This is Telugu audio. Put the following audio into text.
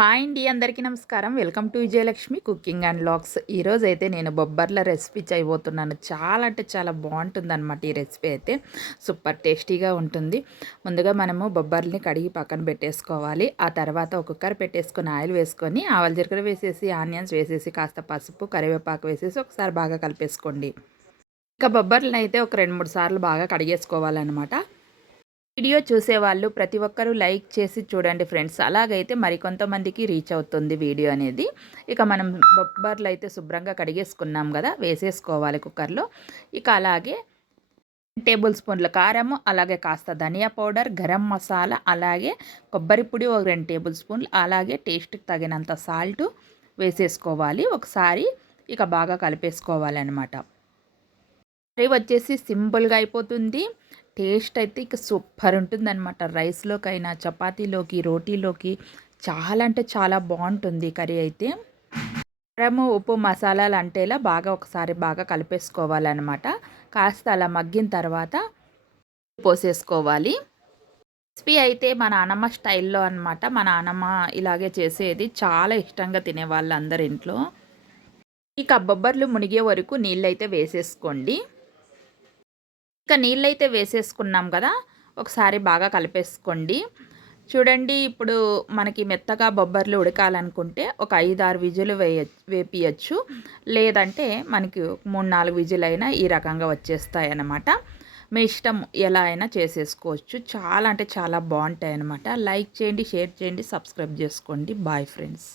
హాయ్ అండి అందరికీ నమస్కారం. Welcome to Vijayalakshmi cooking and vlogs ఈరోజు అయితే నేను బొబ్బర్ల రెసిపీ చేయబోతున్నాను. చాలా అంటే చాలా బాగుంటుందన్నమాట ఈ రెసిపీ అయితే. సూపర్ టేస్టీగా ఉంటుంది. ముందుగా మనము బొబ్బర్ని కడిగి పక్కన పెట్టేసుకోవాలి. ఆ తర్వాత ఒక కుక్కర్ పెట్టేసుకొని ఆయిల్ వేసుకొని ఆవల జీలకర్ర వేసేసి ఆనియన్స్ వేసేసి కాస్త పసుపు కరివేపాకు వేసేసి ఒకసారి బాగా కలిపేసుకోండి. ఇంకా బొబ్బర్లను అయితే ఒక రెండు మూడు సార్లు బాగా కడిగేసుకోవాలన్నమాట. వీడియో చూసేవాళ్ళు ప్రతి ఒక్కరూ లైక్ చేసి చూడండి ఫ్రెండ్స్. అలాగైతే మరికొంతమందికి రీచ్ అవుతుంది వీడియో అనేది. ఇక మనం బొబ్బర్లు అయితే శుభ్రంగా కడిగేసుకున్నాం కదా వేసేసుకోవాలి కుక్కర్లో. ఇక అలాగే టేబుల్ స్పూన్ల కారము అలాగే కాస్త ధనియా పౌడర్ గరం మసాలా అలాగే కొబ్బరి పొడి ఒక రెండు టేబుల్ స్పూన్లు అలాగే టేస్ట్కి తగినంత సాల్ట్ వేసేసుకోవాలి. ఒకసారి ఇక బాగా కలిపేసుకోవాలన్నమాట. కర్రీ వచ్చేసి సింపుల్గా అయిపోతుంది. టేస్ట్ అయితే ఇక సూపర్ ఉంటుందన్నమాట. రైస్లోకైనా చపాతీలోకి రోటీలోకి చాలా అంటే చాలా బాగుంటుంది కర్రీ అయితే. కారము ఉప్పు మసాలాలు అంటేలా బాగా ఒకసారి బాగా కలిపేసుకోవాలన్నమాట. కాస్త అలా మగ్గిన తర్వాత పోసేసుకోవాలి. రెసిపీ అయితే మా నానమ్మ స్టైల్లో అనమాట మా నానమ్మ ఇలాగే చేసేది. చాలా ఇష్టంగా తినేవాళ్ళు అందరి ఇంట్లో. ఈ బొబ్బర్లు మునిగే వరకు నీళ్ళు అయితే వేసేసుకోండి. ఇంకా నీళ్ళైతే వేసేసుకున్నాం కదా ఒకసారి బాగా కలిపేసుకోండి. చూడండి ఇప్పుడు మనకి మెత్తగా బొబ్బర్లు ఉడకాలనుకుంటే ఒక ఐదు ఆరు విజులు వేయ వేపియచ్చు. లేదంటే మనకి మూడు నాలుగు విజులైనా అయినా ఈ రకంగా వచ్చేస్తాయి అన్నమాట మీ ఇష్టం ఎలా అయినా చేసేసుకోవచ్చు. చాలా అంటే చాలా బాగుంటాయి అన్నమాట లైక్ చేయండి షేర్ చేయండి సబ్స్క్రైబ్ చేసుకోండి. Bye friends.